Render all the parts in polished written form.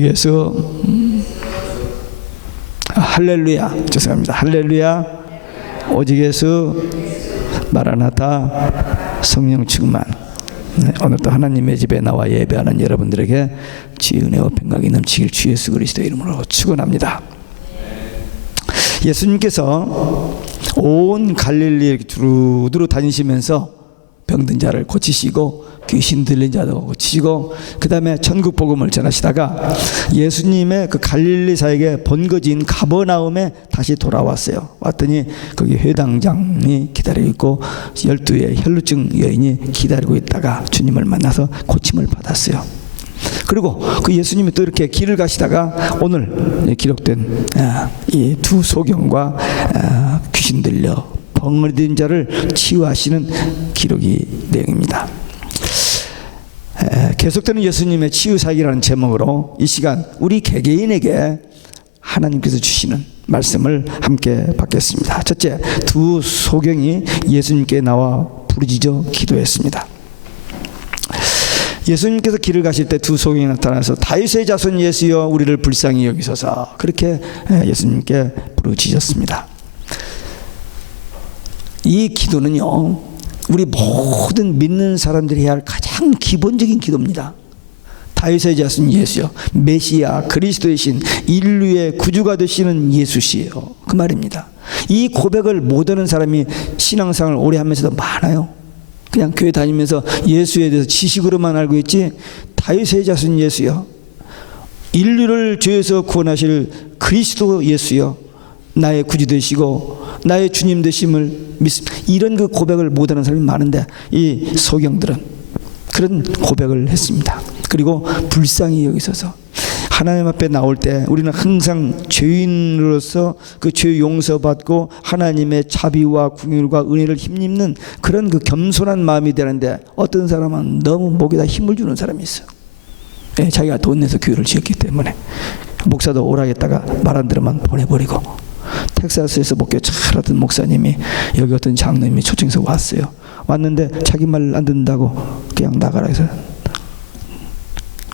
오직 예수. 할렐루야. 죄송합니다. 할렐루야. 오직 예수. 마라나타. 성령 충만. 네, 오늘도 하나님의 집에 나와 예배하는 여러분들에게 주의 은혜와 평강이 넘치길 주 예수 그리스도의 이름으로 축원합니다. 예수님께서 온 갈릴리 이렇게 두루두루 다니시면서 병든 자를 고치시고 귀신 들린 자도 고치시고 그 다음에 천국 복음을 전하시다가 예수님의 그 갈릴리 사역의 본거지인 가버나움에 다시 돌아왔어요. 왔더니 거기 회당장이 기다리고 있고 12의 혈루증 여인이 기다리고 있다가 주님을 만나서 고침을 받았어요. 그리고 그 예수님이 또 이렇게 길을 가시다가 오늘 기록된 이 두 소경과 귀신 들려 병을 든 자를 치유하시는 기록이 내용입니다. 계속되는 예수님의 치유사역이라는 제목으로 이 시간 우리 개개인에게 하나님께서 주시는 말씀을 함께 받겠습니다. 첫째, 두 소경이 예수님께 나와 부르짖어 기도했습니다. 예수님께서 길을 가실 때 두 소경이 나타나서 다윗의 자손 예수여 우리를 불쌍히 여기소서 그렇게 예수님께 부르짖었습니다. 이 기도는요, 우리 모든 믿는 사람들이 해야 할 가장 기본적인 기도입니다. 다윗의 자손 예수여, 메시아 그리스도의 신, 인류의 구주가 되시는 예수시여, 그 말입니다. 이 고백을 못하는 사람이 신앙생활을 오래 하면서도 많아요. 그냥 교회 다니면서 예수에 대해서 지식으로만 알고 있지, 다윗의 자손 예수여, 인류를 죄에서 구원하실 그리스도 예수여, 나의 구주 되시고 나의 주님 되심을 믿습니다. 이런 그 고백을 못하는 사람이 많은데 이 소경들은 그런 고백을 했습니다. 그리고 불쌍히 여기소서. 하나님 앞에 나올 때 우리는 항상 죄인으로서 그 죄 용서받고 하나님의 자비와 긍휼과 은혜를 힘입는 그런 그 겸손한 마음이 되는데 어떤 사람은 너무 목에다 힘을 주는 사람이 있어요. 자기가 돈 내서 교회를 지었기 때문에 목사도 오라겠다가 말 안 들으면 보내버리고, 텍사스에서 목회 잘하던 목사님이 여기 어떤 장로님이 초청해서 왔어요. 왔는데 자기 말 안 듣는다고 그냥 나가라 해서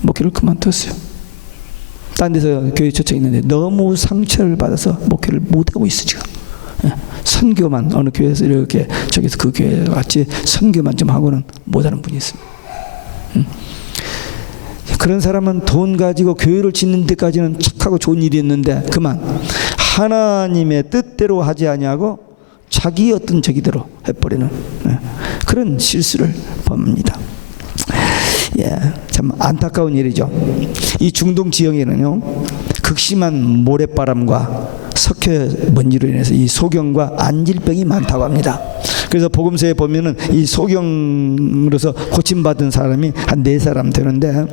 목회를 그만뒀어요. 딴 데서 교회 초청했는데 너무 상처를 받아서 목회를 못하고 있어 지금. 선교만 어느 교회에서 이렇게 저기서 그 교회에 왔지 선교만 좀 하고는 못하는 분이 있습니다. 그런 사람은 돈 가지고 교회를 짓는 데까지는 착하고 좋은 일이 있는데 그만 하나님의 뜻대로 하지 아니하고 자기 어떤 저기대로 해버리는 그런 실수를 범합니다. 참 안타까운 일이죠. 이 중동 지역에는요, 극심한 모래바람과 석회 먼지로 인해서 이 소경과 안질병이 많다고 합니다. 그래서 복음서에 보면은 이 소경으로서 고침받은 사람이 한 4사람 되는데,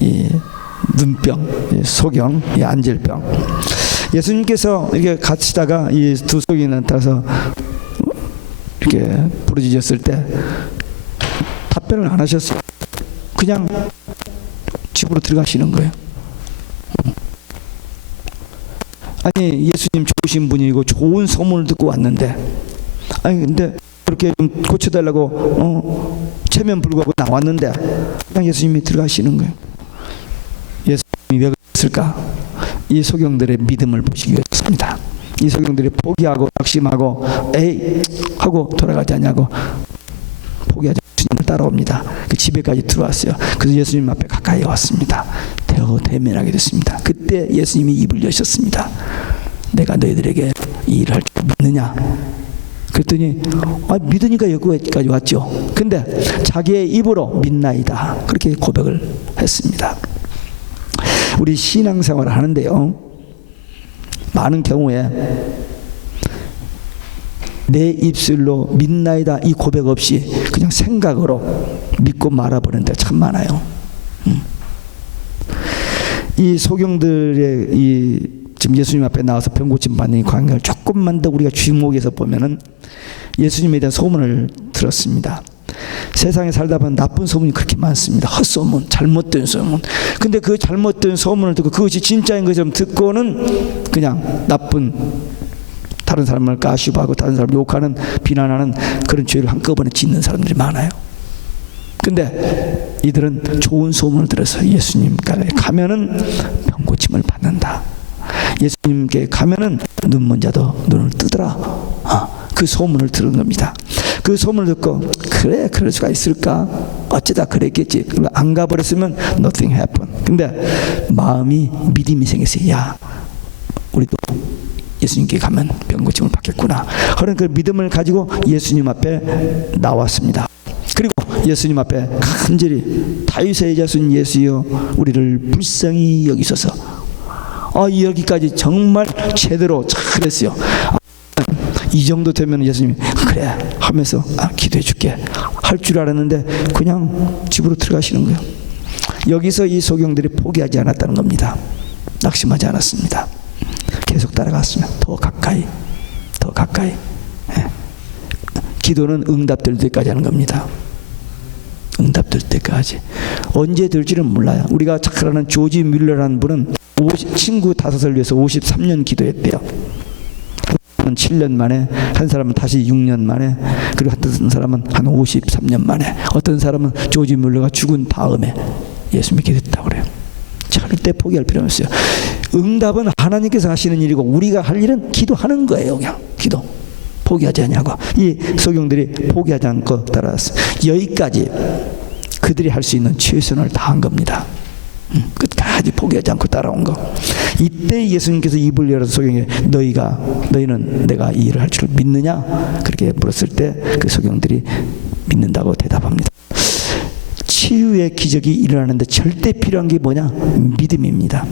이 눈병, 소경, 이 안질병. 예수님께서 이렇게 가시다가 이 두 소경이 나타나서 이렇게 부르짖었을 때 답변을 안 하셨어요. 그냥 집으로 들어가시는 거예요. 아니, 예수님 좋으신 분이고 좋은 소문을 듣고 왔는데, 아니 근데 그렇게 좀 고쳐달라고 체면 불구하고 나왔는데 그냥 예수님이 들어가시는 거예요. 예수님이 왜 그랬을까? 이 소경들의 믿음을 보시기 위해서입니다. 이 소경들이 포기하고 낙심하고 에이 하고 돌아가지 않냐고 포기하지 주님을 따라옵니다. 그 집에까지 들어왔어요. 그래서 예수님 앞에 가까이 왔습니다. 대면하게 됐습니다. 그때 예수님이 입을 여셨습니다. 내가 너희들에게 이 일을 할 줄 믿느냐? 그랬더니 믿으니까 여기까지 왔죠. 근데 자기의 입으로 믿나이다 그렇게 고백을 했습니다. 우리 신앙생활을 하는데요, 많은 경우에 내 입술로 믿나이다 이 고백 없이 그냥 생각으로 믿고 말아버리는 데 참 많아요. 이 소경들의 이 지금 예수님 앞에 나와서 병 고침 받는 이 광경을 조금만 더 우리가 주목해서 보면은 예수님에 대한 소문을 들었습니다. 세상에 살다 보면 나쁜 소문이 그렇게 많습니다. 헛소문, 잘못된 소문. 근데 그 잘못된 소문을 듣고 그것이 진짜인 것처럼 듣고는 그냥 나쁜, 다른 사람을 가시하고 다른 사람을 욕하는, 비난하는 그런 죄를 한꺼번에 짓는 사람들이 많아요. 근데 이들은 좋은 소문을 들어서 예수님께 가면은 병고침을 받는다. 예수님께 가면은 눈 먼 자도 눈을 뜨더라. 그 소문을 들은 겁니다. 그 소문을 듣고 그래 그럴 수가 있을까? 어쩌다 그랬겠지. 그리고 안 가버렸으면 nothing happened. 근데 마음이 믿음이 생겼어요. 야, 우리도 예수님께 가면 병고침을 받겠구나. 그런 그 믿음을 가지고 예수님 앞에 나왔습니다. 그리고 예수님 앞에 간절히 다윗의 자손 예수여 우리를 불쌍히 여기소서. 여기까지 정말 제대로 잘했어요. 이 정도 되면 예수님이 그래 하면서 기도해 줄게 할 줄 알았는데 그냥 집으로 들어가시는 거예요. 여기서 이 소경들이 포기하지 않았다는 겁니다. 낙심하지 않았습니다. 계속 따라갔으면 더 가까이 더 가까이. 기도는 응답될 때까지 하는 겁니다. 응답될 때까지. 언제 될지는 몰라요. 우리가 잘 아는 조지 뮬러라는 분은 친구 5을 위해서 53년 기도했대요. 한 7년 만에, 한 사람은 다시 6년 만에, 그리고 어떤 사람은 한 53년 만에, 어떤 사람은 조지 뮬러가 죽은 다음에 예수 믿게 됐다고 그래요. 절대 포기할 필요 없어요. 응답은 하나님께서 하시는 일이고 우리가 할 일은 기도하는 거예요. 그냥 기도. 포기하지 않냐고. 이 소경들이 포기하지 않고 따라왔어요. 여기까지 그들이 할 수 있는 최선을 다한 겁니다. 끝까지 포기하지 않고 따라온 거. 이때 예수님께서 입을 열어서 소경에게 너희는 내가 이 일을 할 줄 믿느냐? 그렇게 물었을 때 그 소경들이 믿는다고 대답합니다. 치유의 기적이 일어나는데 절대 필요한 게 뭐냐? 믿음입니다.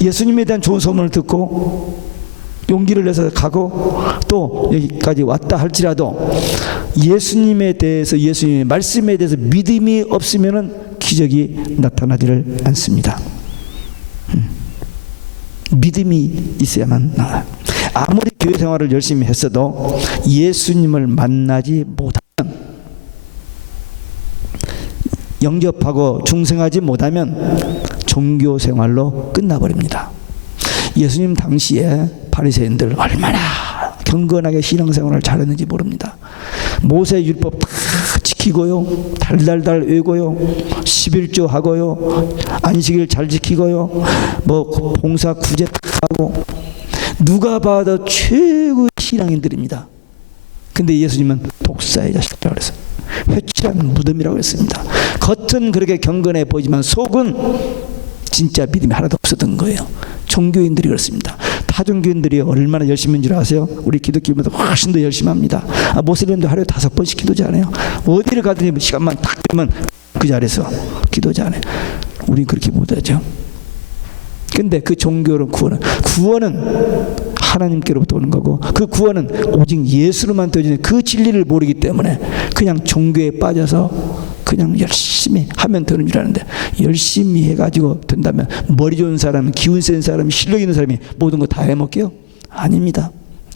예수님에 대한 좋은 소문을 듣고 용기를 내서 가고 또 여기까지 왔다 할지라도 예수님에 대해서, 예수님의 말씀에 대해서 믿음이 없으면은 기적이 나타나지를 않습니다. 믿음이 있어야만 나아요. 아무리 교회 생활을 열심히 했어도 예수님을 만나지 못하면, 영접하고 중생하지 못하면 종교 생활로 끝나버립니다. 예수님 당시에 바리새인들 얼마나 경건하게 신앙생활을 잘했는지 모릅니다. 모세 율법 다 지키고요, 달달달 외고요, 11조 하고요, 안식일 잘 지키고요, 뭐 봉사 구제 다 하고, 누가 봐도 최고의 신앙인들입니다. 근데 예수님은 독사의 자식이라고 그래서 회칠한 무덤이라고 했습니다. 겉은 그렇게 경건해 보이지만 속은 진짜 믿음이 하나도 없었던 거예요. 종교인들이 그렇습니다. 타종교인들이 얼마나 열심인 줄 아세요? 우리 기독교인보다 훨씬 더 열심히 합니다. 모슬림도 하루에 5번씩 기도지 않아요? 어디를 가든지 시간만 딱 되면 그 자리에서 기도지 않아요? 우린 그렇게 못하죠. 근데 그 종교로 구원은 하나님께로부터 오는 거고, 그 구원은 오직 예수로만 되어지는 그 진리를 모르기 때문에 그냥 종교에 빠져서 그냥 열심히 하면 되는 줄 아는데, 열심히 해가지고 된다면 머리 좋은 사람, 기운 센 사람, 실력 있는 사람이 모든 거 다 해먹게요? 아닙니다.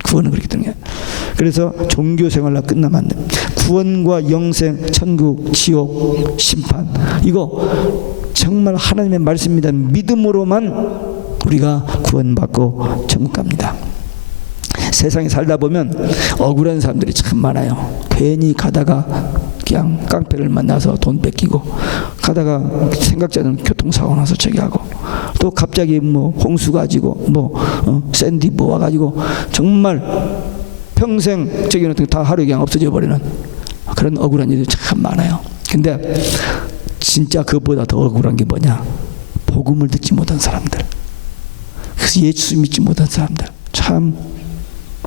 구원은 그렇게 되는 거예요. 그래서 종교 생활로 끝나면 안 됩니다. 구원과 영생, 천국, 지옥, 심판, 이거 정말 하나님의 말씀입니다. 믿음으로만 우리가 구원받고 천국 갑니다. 세상에 살다 보면 억울한 사람들이 참 많아요. 괜히 가다가 그냥 깡패를 만나서 돈 뺏기고, 가다가 생각지 않은 교통사고 나서 저기 하고, 또 갑자기 뭐 홍수 가지고 샌디 와가지고 정말 평생 저기는 다 하루에 그냥 없어져 버리는 그런 억울한 일이 참 많아요. 근데 진짜 그보다 더 억울한 게 뭐냐? 복음을 듣지 못한 사람들, 그래서 예수 믿지 못한 사람들, 참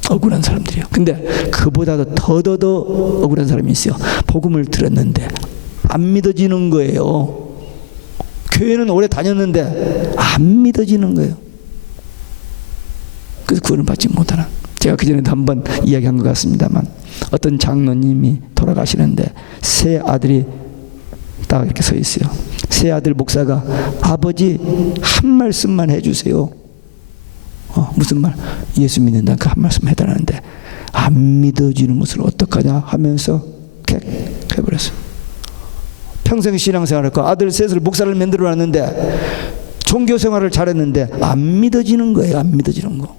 억울한 사람들이에요. 근데 그보다도 더 억울한 사람이 있어요. 복음을 들었는데 안 믿어지는 거예요. 교회는 오래 다녔는데 안 믿어지는 거예요. 그래서 구원을 받지 못하는. 제가 그전에도 한번 이야기한 것 같습니다만, 어떤 장로님이 돌아가시는데 세 아들이 딱 이렇게 서 있어요. 세 아들 목사가 아버지 한 말씀만 해주세요. 무슨 말? 예수 믿는다 그 한 말씀 해달라는데 안 믿어지는 것을 어떡하냐 하면서 객 해버렸어요. 평생 신앙생활했고 아들 셋을 목사를 만들어놨는데 종교생활을 잘했는데 안 믿어지는 거예요. 안 믿어지는 거.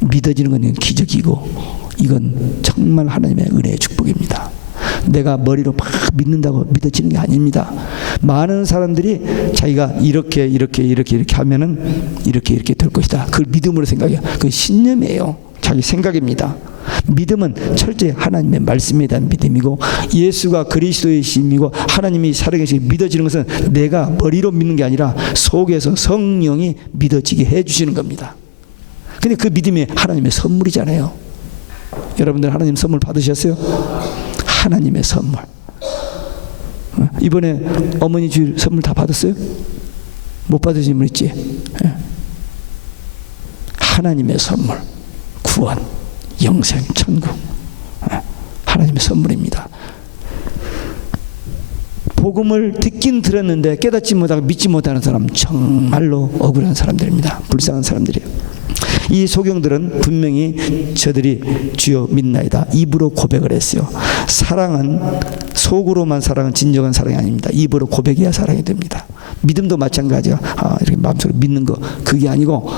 믿어지는 건 기적이고 이건 정말 하나님의 은혜의 축복입니다. 내가 머리로 막 믿는다고 믿어지는 게 아닙니다. 많은 사람들이 자기가 이렇게 하면은 이렇게 될 것이다. 그걸 믿음으로 생각해요. 그건 신념이에요. 자기 생각입니다. 믿음은 철저히 하나님의 말씀에 대한 믿음이고, 예수가 그리스도의 심이고 하나님이 살아계시게 믿어지는 것은 내가 머리로 믿는 게 아니라 속에서 성령이 믿어지게 해주시는 겁니다. 근데 그 믿음이 하나님의 선물이잖아요. 여러분들 하나님 선물 받으셨어요? 하나님의 선물. 이번에 어머니 주일 선물 다 받았어요? 못 받으신 분 있지? 하나님의 선물, 구원, 영생, 천국, 하나님의 선물입니다. 복음을 듣긴 들었는데 깨닫지 못하고 믿지 못하는 사람, 정말로 억울한 사람들입니다. 불쌍한 사람들이에요. 이 소경들은 분명히 저들이 주여 믿나이다 입으로 고백을 했어요. 사랑은 속으로만 사랑은 진정한 사랑이 아닙니다. 입으로 고백해야 사랑이 됩니다. 믿음도 마찬가지야. 이렇게 마음속으로 믿는 거 그게 아니고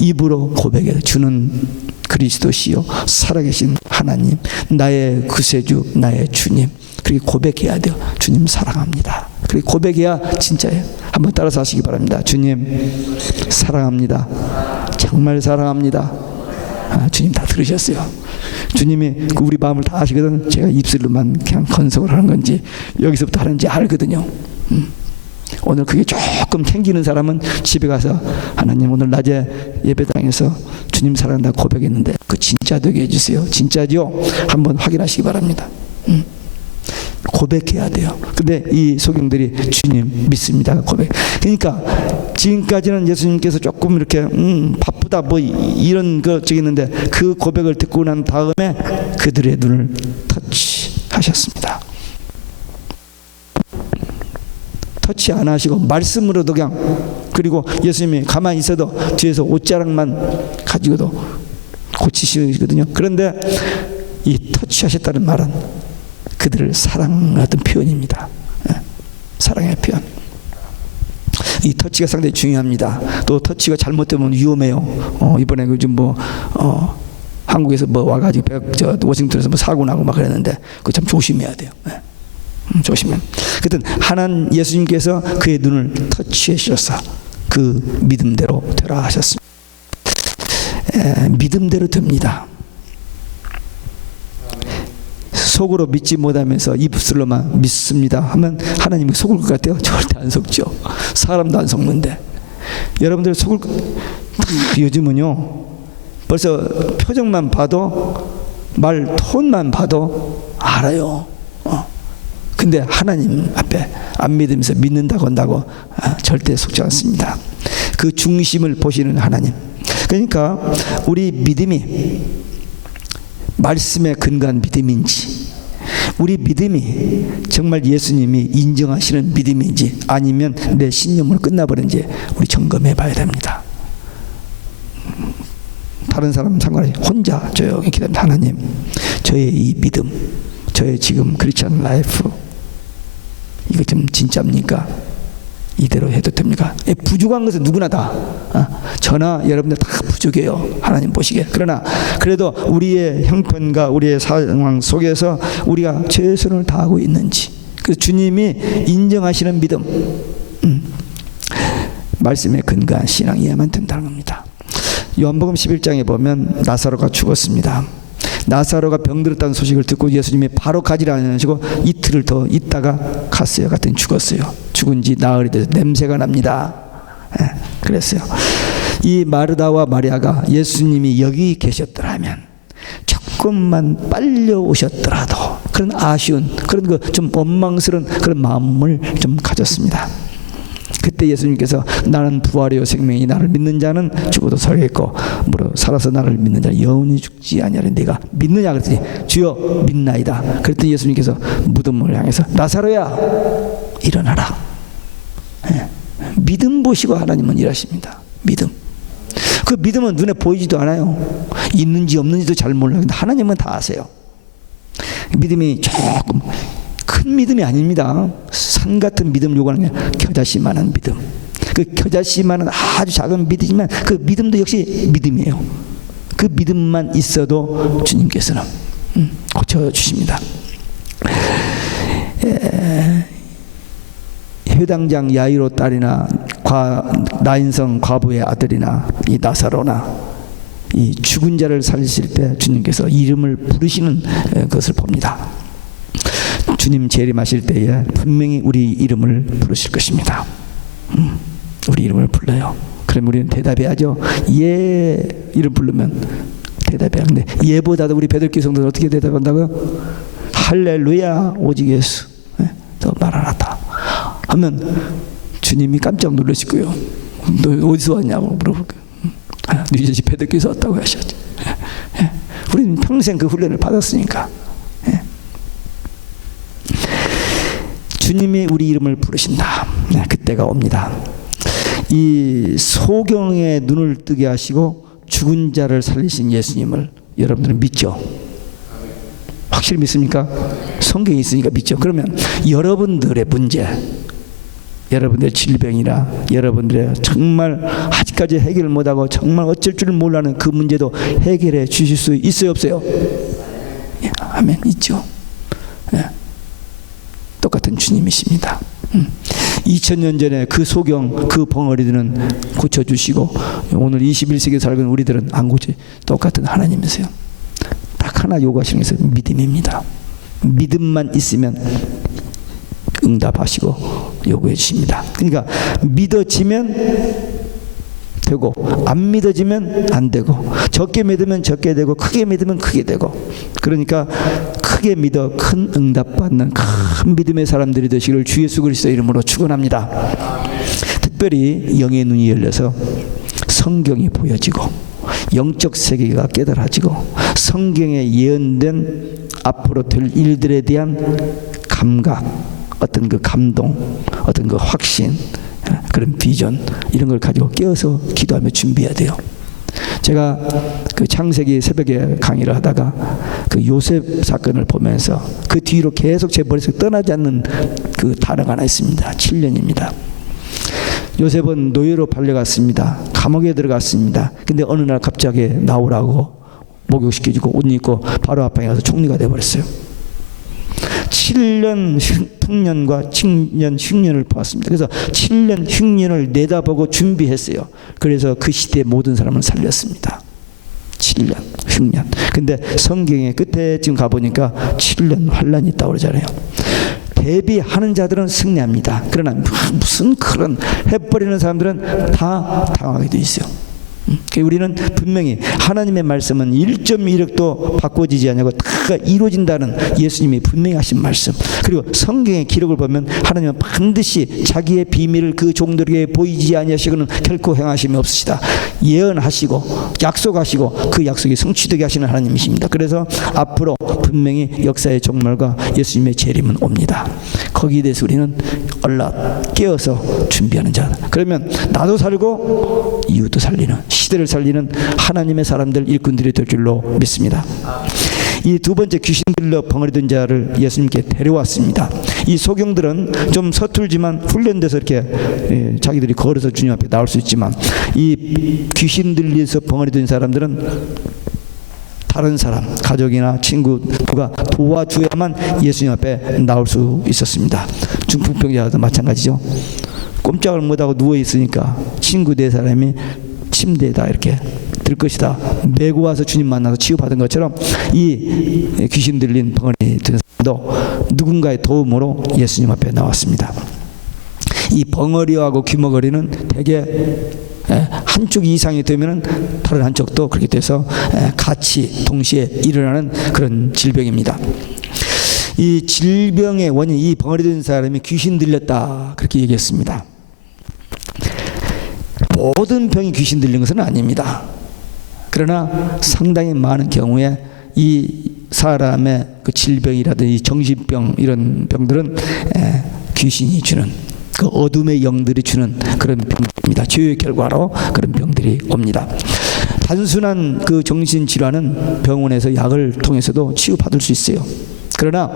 입으로 고백해야 주는 그리스도시요 살아계신 하나님, 나의 구세주, 나의 주님. 그렇게 고백해야 돼요. 주님 사랑합니다. 그렇게 고백해야 진짜예요. 한번 따라서 하시기 바랍니다. 주님 사랑합니다. 정말 사랑합니다. 주님 다 들으셨어요. 주님이 우리 마음을 다 아시거든. 제가 입술로만 그냥 건성을 하는 건지 여기서부터 하는지 알거든요. 오늘 그게 조금 캥기는 사람은 집에 가서 하나님 오늘 낮에 예배당에서 주님 사랑한다 고백했는데 그 진짜 되게 해주세요. 진짜죠? 한번 확인하시기 바랍니다. 고백해야 돼요. 근데 이 소경들이 주님 믿습니다 고백. 그러니까 지금까지는 예수님께서 조금 이렇게 바쁘다 뭐 이런 거 적었는데 그 고백을 듣고 난 다음에 그들의 눈을 터치하셨습니다. 터치 안 하시고 말씀으로도 그냥, 그리고 예수님이 가만히 있어도 뒤에서 옷자락만 가지고도 고치시거든요. 그런데 이 터치하셨다는 말은 그들을 사랑하던 표현입니다. 사랑의 표현. 이 터치가 상당히 중요합니다. 또 터치가 잘못되면 위험해요. 이번에 요즘 한국에서 와가지고 워싱턴에서 사고 나고 막 그랬는데 그거 참 조심해야 돼요. 조심해. 하여튼 예수님께서 그의 눈을 터치해 주셔서 그 믿음대로 되라 하셨습니다. 믿음대로 됩니다. 속으로 믿지 못하면서 입술로만 믿습니다 하면 하나님이 속을 것 같아요? 절대 안 속죠. 사람도 안 속는데. 여러분들 속을 요즘은요 벌써 표정만 봐도 말 톤만 봐도 알아요. 근데 하나님 앞에 안 믿으면서 믿는다고 한다고 절대 속지 않습니다. 그 중심을 보시는 하나님. 그러니까 우리 믿음이 말씀에 근거한 믿음인지, 우리 믿음이 정말 예수님이 인정하시는 믿음인지 아니면 내 신념으로 끝나버린지 우리 점검해 봐야 됩니다. 다른 사람은 상관없이 혼자 조용히 기도합니다. 하나님, 저의 이 믿음, 저의 지금 크리스찬 라이프 이거 좀 진짜입니까? 이대로 해도 됩니까? 부족한 것은 누구나 다 저나 여러분들 다 부족해요. 하나님 보시기에. 그러나 그래도 우리의 형편과 우리의 상황 속에서 우리가 최선을 다하고 있는지, 그래서 주님이 인정하시는 믿음, 말씀에 근거한 신앙이어야만 된다는 겁니다. 요한복음 11장에 보면 나사로가 죽었습니다. 나사로가 병들었다는 소식을 듣고 예수님이 바로 가지를 않으시고 이틀을 더 있다가 갔어요. 갔더니 죽었어요. 죽은 지 나흘이 돼서 냄새가 납니다. 그랬어요. 이 마르다와 마리아가 예수님이 여기 계셨더라면 조금만 빨리 오셨더라도, 그런 아쉬운, 그런 거 좀 원망스러운 그런 마음을 좀 가졌습니다. 그때 예수님께서 나는 부활이요 생명이, 나를 믿는 자는 죽어도 살겠고 무릇 살아서 나를 믿는 자는 영원히 죽지 아니하리. 네가 믿느냐 그랬더니 주여 믿나이다. 그랬더니 예수님께서 무덤을 향해서 나사로야 일어나라. 믿음 보시고 하나님은 일하십니다. 믿음. 그 믿음은 눈에 보이지도 않아요. 있는지 없는지도 잘 몰라요. 근데 하나님은 다 아세요. 믿음이 조금 큰 믿음이 아닙니다. 산 같은 믿음을 요구하는 게 겨자씨만한 믿음. 그 겨자씨만한 아주 작은 믿음이지만 그 믿음도 역시 믿음이에요. 그 믿음만 있어도 주님께서는 고쳐주십니다. 회당장 야이로 딸이나 나인성 과부의 아들이나 이 나사로나 이 죽은 자를 살리실 때 주님께서 이름을 부르시는 것을 봅니다. 주님 재림하실 때에 분명히 우리 이름을 부르실 것입니다. 우리 이름을 불러요. 그럼 우리는 대답해야죠. 예, 이름 부르면 대답해야 하는데, 예보다도 우리 베들기 성도는 어떻게 대답한다고요? 할렐루야 오직 예수, 더 마라나타 하면 주님이 깜짝 놀라실 거예요. 너 어디서 왔냐고 물어볼 거예요. 뉴저지 베들기에서 왔다고 하셨죠. 우리는 평생 그 훈련을 받았으니까. 주님이 우리 이름을 부르신다. 그때가 옵니다. 이 소경의 눈을 뜨게 하시고 죽은 자를 살리신 예수님을 여러분들은 믿죠? 확실히 믿습니까? 성경에 있으니까 믿죠. 그러면 여러분들의 문제, 여러분들의 질병이나 여러분들의 정말 아직까지 해결을 못하고 정말 어쩔 줄 몰라는 그 문제도 해결해 주실 수 있어요, 없어요? 예, 아멘. 있죠. 예. 똑같은 주님이십니다. 2000년 전에 그 소경, 그 벙어리들은 고쳐주시고 오늘 21세기에 살고 있는 우리들은 안 고쳐. 똑같은 하나님이세요. 딱 하나 요구하시는 것은 믿음입니다. 믿음만 있으면 응답하시고 요구해 주십니다. 그러니까 믿어지면 되고 안 믿어지면 안 되고, 적게 믿으면 적게 되고 크게 믿으면 크게 되고, 그러니까 크게 믿어 큰 응답받는 큰 믿음의 사람들이 되시기를 주 예수 그리스도 이름으로 축원합니다. 특별히 영의 눈이 열려서 성경이 보여지고 영적 세계가 깨달아지고 성경에 예언된 앞으로 될 일들에 대한 감각, 어떤 그 감동, 어떤 그 확신, 그런 비전, 이런 걸 가지고 깨어서 기도하며 준비해야 돼요. 제가 그 창세기 새벽에 강의를 하다가 그 요셉 사건을 보면서 그 뒤로 계속 제 머릿속에 떠나지 않는 그 단어가 하나 있습니다. 7년입니다. 요셉은 노예로 팔려갔습니다. 감옥에 들어갔습니다. 근데 어느 날 갑자기 나오라고 목욕시켜주고 옷 입고 바로 앞방에 가서 총리가 되어버렸어요. 7년 풍년과 7년 흉년을 보았습니다. 그래서 7년 흉년을 내다보고 준비했어요. 그래서 그 시대의 모든 사람을 살렸습니다. 7년 흉년. 근데 성경의 끝에 지금 가보니까 7년 환란이 있다고 그러잖아요. 대비하는 자들은 승리합니다. 그러나 무슨 그런 해버리는 사람들은 다 당하게 돼 있어요. 우리는 분명히 하나님의 말씀은 1.1획도 바꿔지지 않냐고 다 이루어진다는 예수님이 분명히 하신 말씀, 그리고 성경의 기록을 보면 하나님은 반드시 자기의 비밀을 그 종들에게 보이지 아니하시고는 결코 행하심이 없으시다. 예언하시고 약속하시고 그 약속이 성취되게 하시는 하나님이십니다. 그래서 앞으로 분명히 역사의 종말과 예수님의 재림은 옵니다. 거기에 대해서 우리는 얼른 깨어서 준비하는 자. 그러면 나도 살고 이웃도 살리는, 시대를 살리는 하나님의 사람들, 일꾼들이 될 줄로 믿습니다. 이 두 번째, 귀신 들려 벙어리던 자를 예수님께 데려왔습니다. 이 소경들은 좀 서툴지만 훈련돼서 이렇게 자기들이 걸어서 주님 앞에 나올 수 있지만, 이 귀신 들려서 벙어리던 사람들은 다른 사람, 가족이나 친구 누가 도와줘야만 예수님 앞에 나올 수 있었습니다. 중풍병자도 마찬가지죠. 꼼짝을 못하고 누워있으니까 친구 네 사람이 침대에다 이렇게 들 것이다 메고 와서 주님 만나서 치유받은 것처럼 이 귀신 들린 벙어리 든 사람도 누군가의 도움으로 예수님 앞에 나왔습니다. 이 벙어리하고 귀머거리는 대개 한쪽 이상이 되면은 다른 한쪽도 그렇게 돼서 같이 동시에 일어나는 그런 질병입니다. 이 질병의 원인, 이 벙어리 든 사람이 귀신 들렸다 그렇게 얘기했습니다. 모든 병이 귀신 들린 것은 아닙니다. 그러나 상당히 많은 경우에 이 사람의 그 질병이라든지 정신병, 이런 병들은 귀신이 주는, 그 어둠의 영들이 주는 그런 병들입니다. 죄의 결과로 그런 병들이 옵니다. 단순한 그 정신질환은 병원에서 약을 통해서도 치유받을 수 있어요. 그러나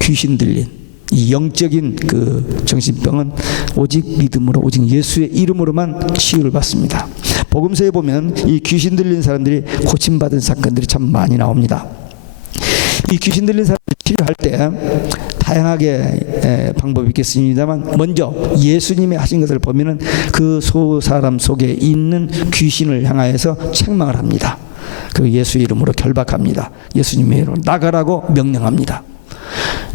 귀신 들린 이 영적인 그 정신병은 오직 믿음으로, 오직 예수의 이름으로만 치유를 받습니다. 복음서에 보면 이 귀신 들린 사람들이 고침받은 사건들이 참 많이 나옵니다. 이 귀신 들린 사람들 치료할 때 다양하게 방법이 있겠습니다만 먼저 예수님이 하신 것을 보면은 그 사람 속에 있는 귀신을 향하여서 책망을 합니다. 그 예수 이름으로 결박합니다. 예수님의 이름으로 나가라고 명령합니다.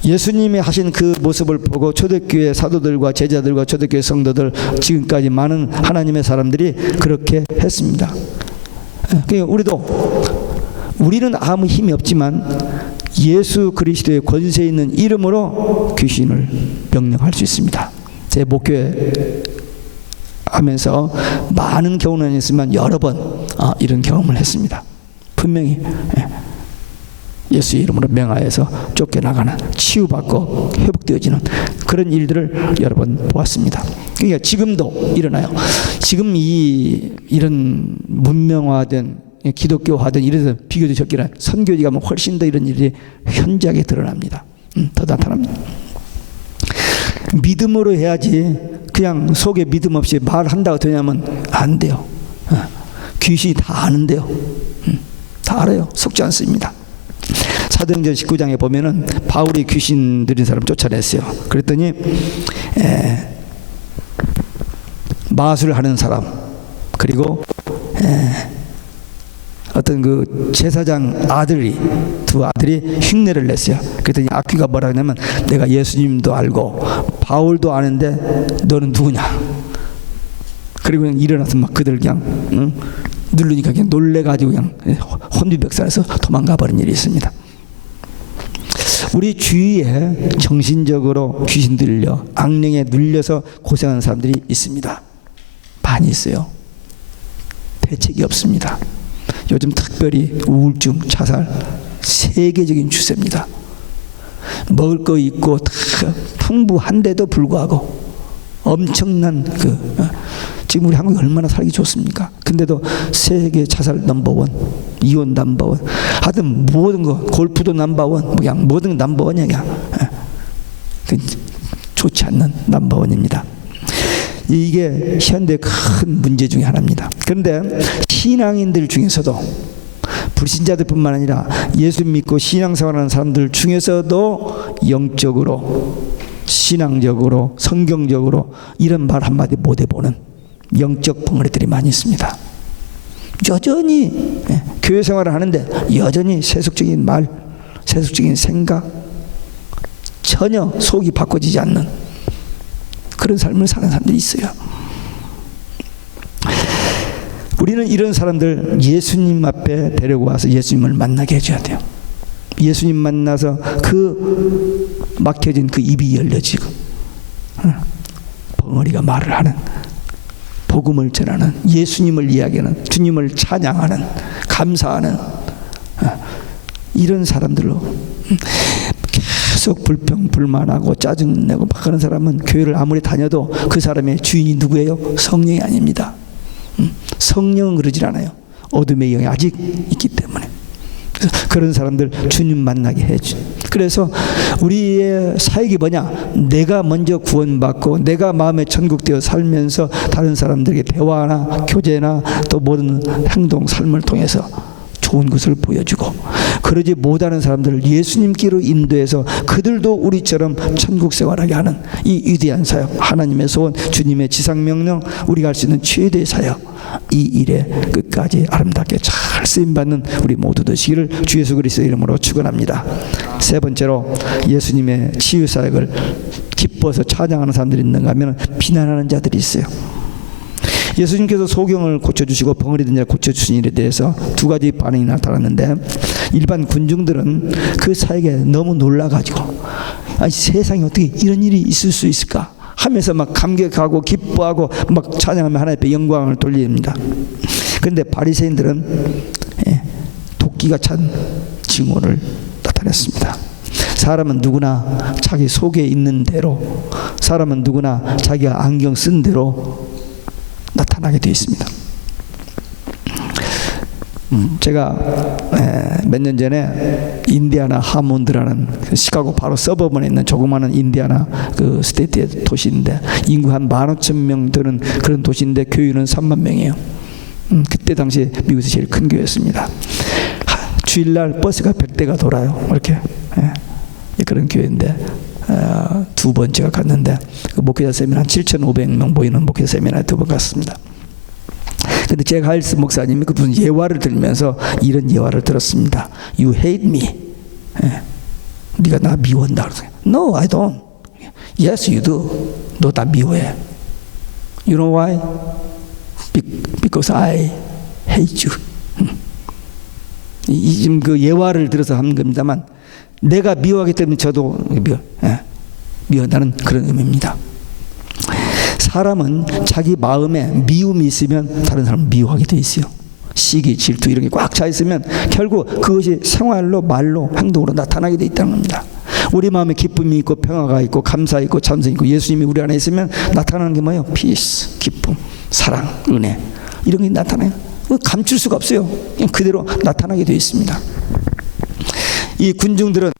예수님이 하신 그 모습을 보고 초대교회 사도들과 제자들과 초대교회 성도들, 지금까지 많은 하나님의 사람들이 그렇게 했습니다. 우리는 아무 힘이 없지만 예수 그리스도의 권세 있는 이름으로 귀신을 명령할 수 있습니다. 제 목교회 하면서 많은 경우는 있지만 여러 번 이런 경험을 했습니다. 분명히 예수의 이름으로 명하여서 쫓겨나가는, 치유받고 회복되어지는 그런 일들을 여러 번 보았습니다. 그러니까 지금도 일어나요. 지금 이런 문명화된 기독교화된 이래서 비교적 적기라 선교지 가면 훨씬 더 이런 일이 현저하게 드러납니다. 더 나타납니다. 믿음으로 해야지 그냥 속에 믿음 없이 말한다고 되냐면 안 돼요. 귀신이 다 아는데요. 다 알아요. 속지 않습니다. 사도행전 19장에 보면은 바울이 귀신 들인 사람 쫓아냈어요. 그랬더니 마술하는 사람, 그리고 어떤 그 제사장 아들이, 두 아들이 흉내를 냈어요. 그랬더니 아퀴가 뭐라 하냐면 내가 예수님도 알고 바울도 아는데 너는 누구냐. 그리고 그냥 일어나서 막 그들 그냥 누르니까 그냥 놀래가지고 그냥 혼비백산해서 도망가 버린 일이 있습니다. 우리 주위에 정신적으로 귀신 들려 악령에 눌려서 고생하는 사람들이 있습니다. 많이 있어요. 대책이 없습니다. 요즘 특별히 우울증, 자살 세계적인 추세입니다. 먹을 거 있고 다 풍부한데도 불구하고 엄청난 지금 우리 한국이 얼마나 살기 좋습니까? 근데도 세계 자살 넘버원, 이혼 넘버원, 하여튼 모든 거, 골프도 넘버원, 그냥 모든 넘버원이야 그냥. 좋지 않는 넘버원입니다. 이게 현대 큰 문제 중에 하나입니다. 그런데 신앙인들 중에서도, 불신자들뿐만 아니라 예수 믿고 신앙생활하는 사람들 중에서도 영적으로, 신앙적으로, 성경적으로 이런 말 한마디 못 해보는 영적 벙어리들이 많이 있습니다. 여전히 교회 생활을 하는데 여전히 세속적인 말, 세속적인 생각, 전혀 속이 바꿔지지 않는 그런 삶을 사는 사람들이 있어요. 우리는 이런 사람들 예수님 앞에 데리고 와서 예수님을 만나게 해줘야 돼요. 예수님 만나서 그 막혀진 그 입이 열려지고 벙어리가 말을 하는, 복음을 전하는, 예수님을 이야기하는, 주님을 찬양하는, 감사하는 이런 사람들로 계속 불평 불만하고 짜증내고 막 그런 사람은 교회를 아무리 다녀도 그 사람의 주인이 누구예요? 성령이 아닙니다. 성령은 그러질 않아요. 어둠의 영이 아직 있기 때문에. 그런 사람들 주님 만나게 해줘. 그래서 우리의 사역이 뭐냐? 내가 먼저 구원받고 내가 마음에 천국되어 살면서 다른 사람들에게 대화나 교제나 또 모든 행동, 삶을 통해서 좋은 것을 보여주고, 그러지 못하는 사람들을 예수님께로 인도해서 그들도 우리처럼 천국 생활하게 하는 이 위대한 사역, 하나님의 소원, 주님의 지상명령, 우리가 할 수 있는 최대의 사역, 이 일에 끝까지 아름답게 잘 쓰임받는 우리 모두 되시기를 주 예수 그리스도의 이름으로 축원합니다. 세 번째로, 예수님의 치유 사역을 기뻐서 찬양하는 사람들이 있는가 하면 비난하는 자들이 있어요. 예수님께서 소경을 고쳐주시고 벙어리든 자를 고쳐주신 일에 대해서 두 가지 반응이 나타났는데, 일반 군중들은 그 사역에 너무 놀라가지고 아니 세상에 어떻게 이런 일이 있을 수 있을까 하면서 막 감격하고 기뻐하고 막 찬양하며 하나님 앞에 영광을 돌립니다. 그런데 바리새인들은 도끼가 찬 징후를 나타냈습니다. 사람은 누구나 자기 속에 있는 대로, 사람은 누구나 자기가 안경 쓴 대로 나타나게 되어 있습니다. 제가 몇 년 전에 인디아나 하몬드라는 시카고 바로 서버번에 있는 조그마한 인디아나 그 스테이트의 도시인데, 인구 한 15,000명 되는 그런 도시인데 교인은 3만 명이에요. 그때 당시 미국에서 제일 큰 교회였습니다. 주일날 버스가 100대가 돌아요. 이렇게 그런 교회인데 두 번 제가 갔는데 그 목회자 세미나 한 7,500명 모이는 목회자 세미나에 두 번 갔습니다. 근데 제가 할스 목사님이 그 무슨 예화를 들으면서 이런 예화를 들었습니다. You hate me. 네가 나 미워한다. No, I don't. Yes, you do. 너 나 미워해. You know why? Because I hate you. 지금 그 예화를 들어서 하는 겁니다만 내가 미워하기 때문에 저도 미워한다는 그런 의미입니다. 사람은 자기 마음에 미움이 있으면 다른 사람을 미워하게 돼 있어요. 시기, 질투 이런 게 꽉 차 있으면 결국 그것이 생활로, 말로, 행동으로 나타나게 돼 있다는 겁니다. 우리 마음에 기쁨이 있고 평화가 있고 감사 있고 찬송이 있고 예수님이 우리 안에 있으면 나타나는 게 뭐예요? 피스, 기쁨, 사랑, 은혜 이런 게 나타나요. 감출 수가 없어요. 그냥 그대로 나타나게 되어 있습니다. 이 군중들은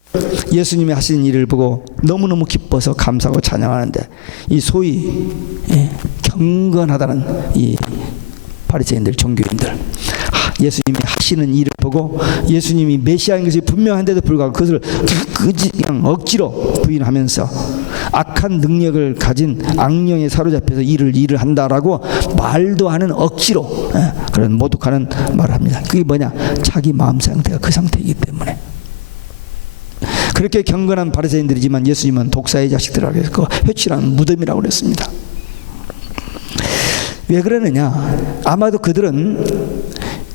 예수님이 하신 일을 보고 너무너무 기뻐서 감사하고 찬양하는데 이 소위 경건하다는 이 바리새인들, 종교인들 예수님이 하시는 일을 보고 예수님이 메시아인 것이 분명한데도 불구하고 그것을 그냥 억지로 부인하면서 악한 능력을 가진 악령에 사로잡혀서 일을 한다라고 말도 하는 억지로 그런 모독하는 말을 합니다. 그게 뭐냐? 자기 마음 상태가 그 상태이기 때문에. 그렇게 경건한 바리새인들이지만 예수님은 독사의 자식들이라고 해서 회칠한 무덤이라고 그랬습니다. 왜 그러느냐? 아마도 그들은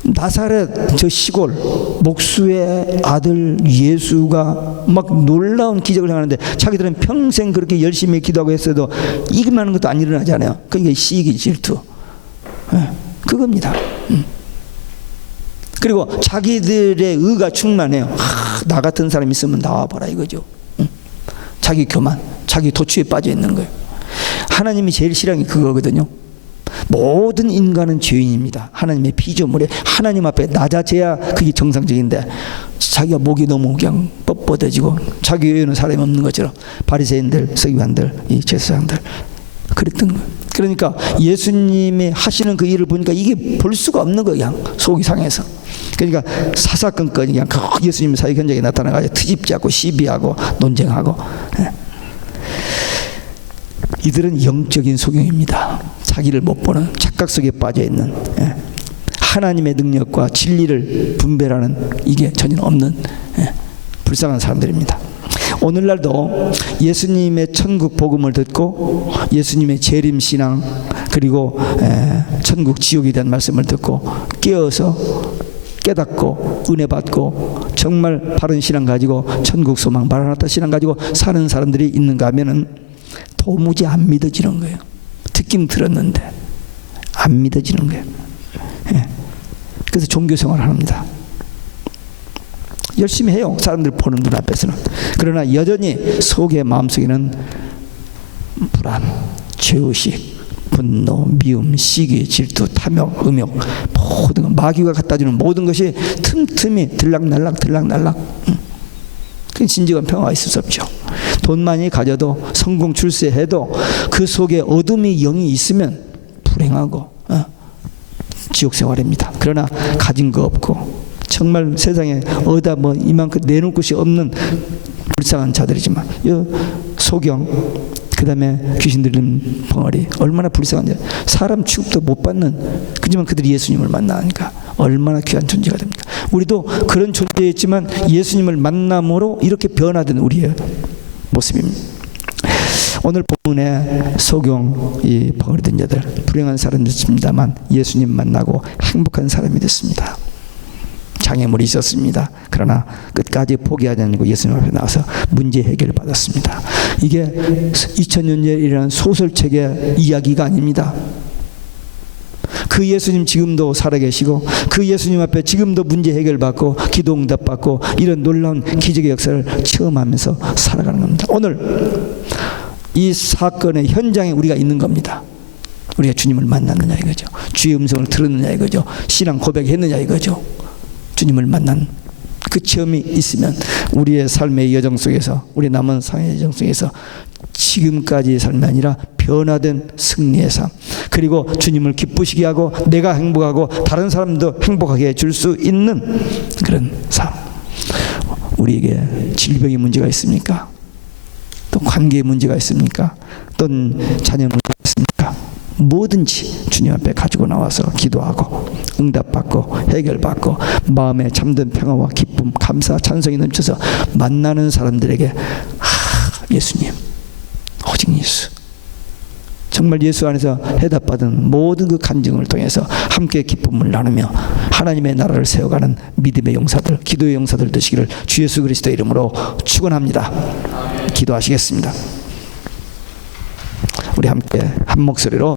나사렛 저 시골 목수의 아들 예수가 막 놀라운 기적을 행하는데 자기들은 평생 그렇게 열심히 기도하고 했어도 이기만 하는 것도 안 일어나잖아요. 그러니까 시기 질투 그겁니다. 그리고 자기들의 의가 충만해요. 나 같은 사람 있으면 나와봐라 이거죠. 자기 교만, 자기 도취에 빠져 있는 거예요. 하나님이 제일 싫어하는 게 그거거든요. 모든 인간은 죄인입니다. 하나님의 피조물에 하나님 앞에 낮아져야 그게 정상적인데 자기가 목이 너무 그냥 뻣뻣해지고 자기 외에는 사람이 없는 것처럼 바리새인들, 서기관들, 이 제사장들 그랬던 거예요. 그러니까 예수님이 하시는 그 일을 보니까 이게 볼 수가 없는 거예요. 그냥 속이 상해서. 그러니까 사사건건 그냥 예수님 사회 현장에 나타나가지고 트집지하고 시비하고 논쟁하고. 이들은 영적인 소경입니다. 자기를 못 보는 착각 속에 빠져 있는 하나님의 능력과 진리를 분별하는 이게 전혀 없는 불쌍한 사람들입니다. 오늘날도 예수님의 천국 복음을 듣고 예수님의 재림 신앙 그리고 천국 지옥에 대한 말씀을 듣고 깨어서 깨닫고 은혜 받고 정말 바른 신앙 가지고 천국 소망 마라나타 신앙 가지고 사는 사람들이 있는가 하면은 도무지 안 믿어지는 거예요. 듣긴 들었는데 안 믿어지는 거예요. 그래서 종교 생활을 합니다. 열심히 해요. 사람들 보는 눈앞에서는. 그러나 여전히 속의 마음속에는 불안, 죄의식, 분노, 미움, 시기, 질투, 탐욕, 음욕 모든 것, 마귀가 갖다주는 모든 것이 틈틈이 들락날락 그 진정한 평화가 있을 수 없죠. 돈 많이 가져도 성공 출세해도 그 속에 어둠의 영이 있으면 불행하고 지옥 생활입니다. 그러나 가진 거 없고 정말 세상에 어디다 뭐 이만큼 내놓을 곳이 없는 불쌍한 자들이지만 소경 그 다음에 귀신 들린 벙어리 얼마나 불쌍한지 사람 취급도 못 받는 그지만 그들이 예수님을 만나니까 얼마나 귀한 존재가 됩니까? 우리도 그런 존재였지만 예수님을 만남으로 이렇게 변화된 우리의 모습입니다. 오늘 본문에 소경 이 벙어리 든 자들 불행한 사람들입니다만 예수님 만나고 행복한 사람이 됐습니다. 장애물이 있었습니다. 그러나 끝까지 포기하지 않고 예수님 앞에 나와서 문제 해결을 받았습니다. 이게 2000년 전에 일어난 소설책의 이야기가 아닙니다. 그 예수님 지금도 살아계시고 그 예수님 앞에 지금도 문제 해결받고 기도 응답받고 이런 놀라운 기적의 역사를 체험하면서 살아가는 겁니다. 오늘 이 사건의 현장에 우리가 있는 겁니다. 우리가 주님을 만났느냐 이거죠. 주의 음성을 들었느냐 이거죠. 신앙 고백했느냐 이거죠. 주님을 만난 그 체험이 있으면 우리의 삶의 여정 속에서 우리 남은 삶의 여정 속에서 지금까지의 삶이 아니라 변화된 승리의 삶 그리고 주님을 기쁘시게 하고 내가 행복하고 다른 사람도 행복하게 해줄 수 있는 그런 삶. 우리에게 질병의 문제가 있습니까? 또 관계에 문제가 있습니까? 어떤 자녀 문제가 있습니까? 뭐든지 주님 앞에 가지고 나와서 기도하고 응답받고 해결받고 마음에 잠든 평화와 기쁨, 감사, 찬송이 넘쳐서 만나는 사람들에게 예수님, 오직 예수, 정말 예수 안에서 해답받은 모든 그 간증을 통해서 함께 기쁨을 나누며 하나님의 나라를 세워가는 믿음의 용사들, 기도의 용사들 되시기를 주 예수 그리스도의 이름으로 축원합니다. 기도하시겠습니다. 우리 함께 한 목소리로